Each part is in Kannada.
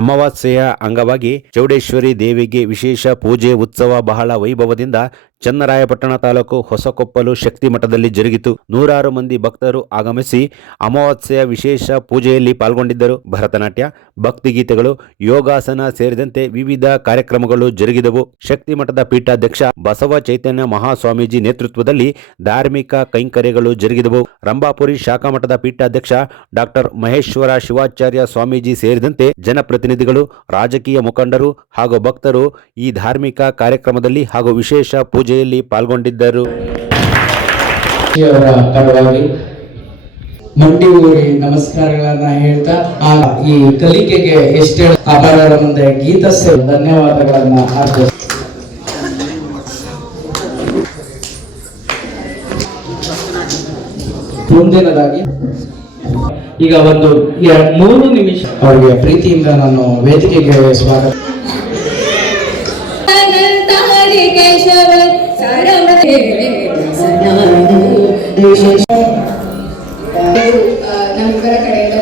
ಅಮಾವಾಸ್ಯೆಯ ಅಂಗವಾಗಿ ಚೌಡೇಶ್ವರಿ ದೇವಿಗೆ ವಿಶೇಷ ಪೂಜೆ ಉತ್ಸವ ಬಹಳ ವೈಭವದಿಂದ ಚನ್ನರಾಯಪಟ್ಟಣ ತಾಲೂಕು ಹೊಸಕೊಪ್ಪಲು ಶಕ್ತಿ ಮಠದಲ್ಲಿ ಜರುಗಿತು. ನೂರಾರು ಮಂದಿ ಭಕ್ತರು ಆಗಮಿಸಿ ಅಮಾವಾಸ್ಯೆಯ ವಿಶೇಷ ಪೂಜೆಯಲ್ಲಿ ಪಾಲ್ಗೊಂಡಿದ್ದರು. ಭರತನಾಟ್ಯ, ಭಕ್ತಿಗೀತೆಗಳು, ಯೋಗಾಸನ ಸೇರಿದಂತೆ ವಿವಿಧ ಕಾರ್ಯಕ್ರಮಗಳು ಜರುಗಿದವು. ಶಕ್ತಿ ಮಠದ ಪೀಠಾಧ್ಯಕ್ಷ ಬಸವ ಚೈತನ್ಯ ಮಹಾಸ್ವಾಮೀಜಿ ನೇತೃತ್ವದಲ್ಲಿ ಧಾರ್ಮಿಕ ಕೈಂಕರ್ಯಗಳು ಜರುಗಿದವು. ರಂಭಾಪುರಿ ಶಾಖಾ ಮಠದ ಪೀಠಾಧ್ಯಕ್ಷ ಡಾಕ್ಟರ್ ಮಹೇಶ್ವರ ಶಿವಾಚಾರ್ಯ ಸ್ವಾಮೀಜಿ ಸೇರಿದಂತೆ ಜನಪ್ರತಿನಿಧಿಗಳು, ರಾಜಕೀಯ ಮುಖಂಡರು ಹಾಗೂ ಭಕ್ತರು ಈ ಧಾರ್ಮಿಕ ಕಾರ್ಯಕ್ರಮದಲ್ಲಿ ಹಾಗೂ ವಿಶೇಷ ಪೂಜೆಯಲ್ಲಿ ಪಾಲ್ಗೊಂಡಿದ್ದರು. ಮಂಡಿ ಊರಿ ನಮಸ್ಕಾರಗಳನ್ನ ಹೇಳ್ತಾ ಈ ಕಲಿಕೆಗೆ ಎಷ್ಟೇ ಅಪಾರ ಮುಂದೆ ಗೀತಸ್ಸೆ ಧನ್ಯವಾದಗಳನ್ನ ಅರ್ಪಿಸ್ತಾರೆ. ಮುಂದಿನದಾಗಿ ಈಗ ಒಂದು 3 ನಿಮಿಷ ಅವರಿಗೆ ಪ್ರೀತಿಯಿಂದ ನಾನು ವೇದಿಕೆಗೆ ಸ್ವಾಗತ. ನಮ್ಮಿಬ್ಬರ ಕಡೆಯಿಂದ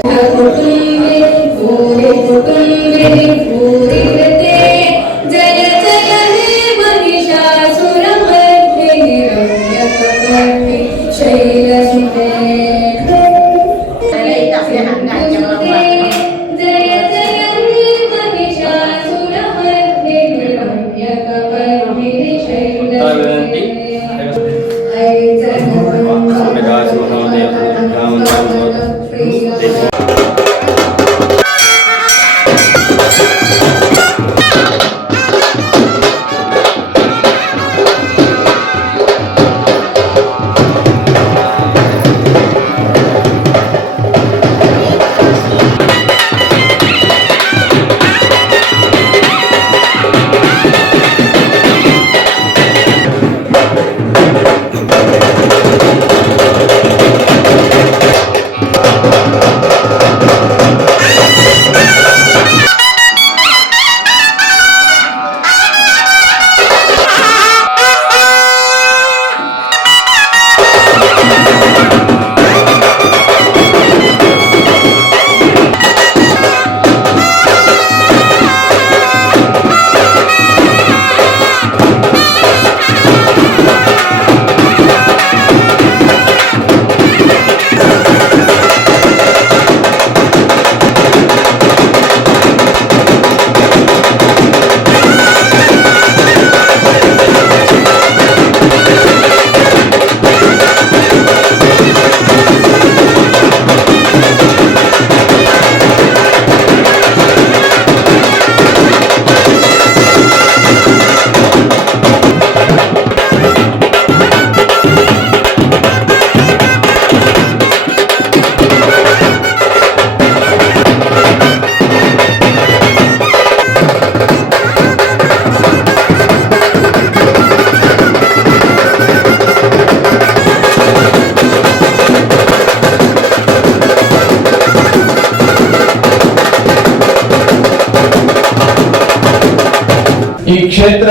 ಈ ಕ್ಷೇತ್ರ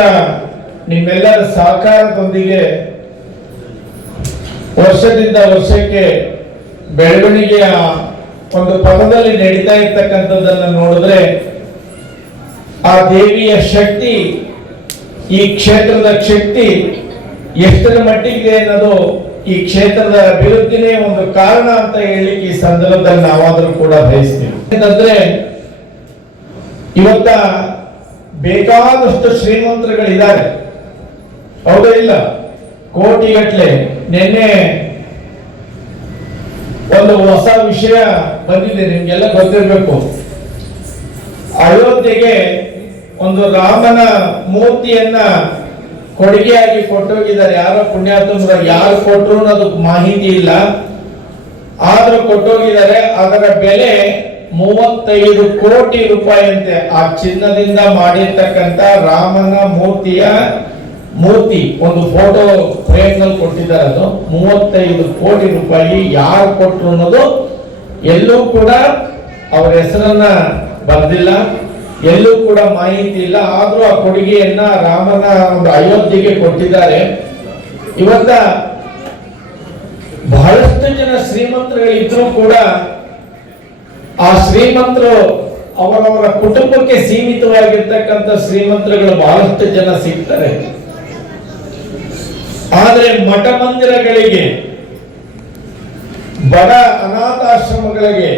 ನಿಮ್ಮೆಲ್ಲರ ಸಹಕಾರದೊಂದಿಗೆ ವರ್ಷದಿಂದ ವರ್ಷಕ್ಕೆ ಬೆಳವಣಿಗೆಯ ಒಂದು ಪಥದಲ್ಲಿ ನಡೀತಾ ಇರ್ತಕ್ಕಂಥದ್ದನ್ನು ನೋಡಿದ್ರೆ ಆ ದೇವಿಯ ಶಕ್ತಿ, ಈ ಕ್ಷೇತ್ರದ ಶಕ್ತಿ ಎಷ್ಟರ ಮಟ್ಟಿಗೆ ಅನ್ನೋದು ಈ ಕ್ಷೇತ್ರದ ಅಭಿವೃದ್ಧಿನೇ ಒಂದು ಕಾರಣ ಅಂತ ಹೇಳಲಿಕ್ಕೆ ಈ ಸಂದರ್ಭದಲ್ಲಿ ನಾವಾದ್ರೂ ಕೂಡ ಬಯಸ್ತೀವಿ. ಅಂತಂದ್ರೆ ಇವತ್ತ ಬೇಕಾದಷ್ಟು ಶ್ರೀಮಂತರುಗಳಿದ್ದಾರೆ, ಹೌದಾ ಇಲ್ಲ? ಕೋಟಿಗಟ್ಟಲೆ. ನಿನ್ನೆ ಒಂದು ಹೊಸ ವಿಷಯ ಬಂದಿದೆ, ನಿಮ್ಗೆಲ್ಲ ಗೊತ್ತಿರಬೇಕು. ಅಯೋಧ್ಯೆಗೆ ಒಂದು ರಾಮನ ಮೂರ್ತಿಯನ್ನ ಕೊಡುಗೆಯಾಗಿ ಕೊಟ್ಟೋಗಿದ್ದಾರೆ. ಯಾರೋ ಪುಣ್ಯಾತ್ಮರು, ಯಾರು ಕೊಟ್ಟರು ಅನ್ನೋದಕ್ಕೆ ಮಾಹಿತಿ ಇಲ್ಲ, ಆದ್ರೂ ಕೊಟ್ಟೋಗಿದ್ದಾರೆ. ಅದರ ಬೆಲೆ 35 ಕೋಟಿ ರೂಪಾಯಿ ಅಂತೆ. ಆ ಚಿನ್ನದಿಂದ ಮಾಡಿರ್ತಕ್ಕಂಥ ರಾಮನ ಮೂರ್ತಿ ಒಂದು ಫೋಟೋ ಫ್ರೇಮ್ ನಲ್ಲಿ ಕೊಟ್ಟಿದ್ದಾರೆ. ಅದು 35 ಕೋಟಿ ರೂಪಾಯಿ. ಯಾರು ಕೊಟ್ಟರು ಅನ್ನೋದು ಎಲ್ಲೂ ಕೂಡ ಅವರ ಹೆಸರನ್ನ ಬರ್ದಿಲ್ಲ, ಎಲ್ಲೂ ಕೂಡ ಮಾಹಿತಿ ಇಲ್ಲ. ಆದ್ರೂ ಆ ಕೊಡುಗೆಯನ್ನ ರಾಮನ ಒಂದು ಅಯೋಧ್ಯೆಗೆ ಕೊಟ್ಟಿದ್ದಾರೆ. ಇವತ್ತ ಬಹಳಷ್ಟು ಜನ ಶ್ರೀಮಂತರುಗಳಿದ್ರು ಕೂಡ ಆ ಶ್ರೀಮಂತರು ಅವರವರ ಕುಟುಂಬಕ್ಕೆ ಸೀಮಿತವಾಗಿರ್ತಕ್ಕಂಥ ಶ್ರೀಮಂತರುಗಳು ಬಹಳಷ್ಟು ಜನ ಸಿಗ್ತಾರೆ. ಆದ್ರೆ ಮಠ ಮಂದಿರಗಳಿಗೆ, ಬಡ ಅನಾಥಾಶ್ರಮಗಳಿಗೆ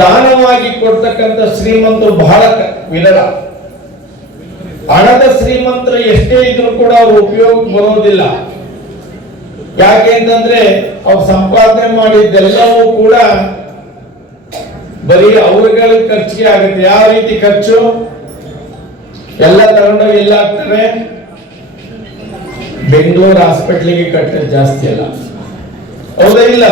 ದಾನವಾಗಿ ಕೊಡ್ತಕ್ಕಂಥ ಶ್ರೀಮಂತರು ಬಹಳ ವಿರಳ. ಹಣದ ಶ್ರೀಮಂತರು ಎಷ್ಟೇ ಇದ್ರೂ ಕೂಡ ಅವ್ರ ಉಪಯೋಗ ಬರೋದಿಲ್ಲ. ಯಾಕೆ ಅಂತಂದ್ರೆ ಅವ್ರು ಸಂಪಾದನೆ ಮಾಡಿದ್ದೆಲ್ಲವೂ ಕೂಡ ಬರೀ ಅವ್ರಗಳ ಖರ್ಚಿಗೆ ಆಗುತ್ತೆ. ಯಾವ ರೀತಿ ಖರ್ಚು? ಎಲ್ಲ ತಗೊಂಡೋಗಿ ಎಲ್ಲ ಆಗ್ತವೆ, ಬೆಂಗಳೂರು ಹಾಸ್ಪಿಟ್ಲಿಗೆ ಕಟ್ಟೋದು ಜಾಸ್ತಿ ಅಲ್ಲ, ಹೌದಾ ಇಲ್ಲ?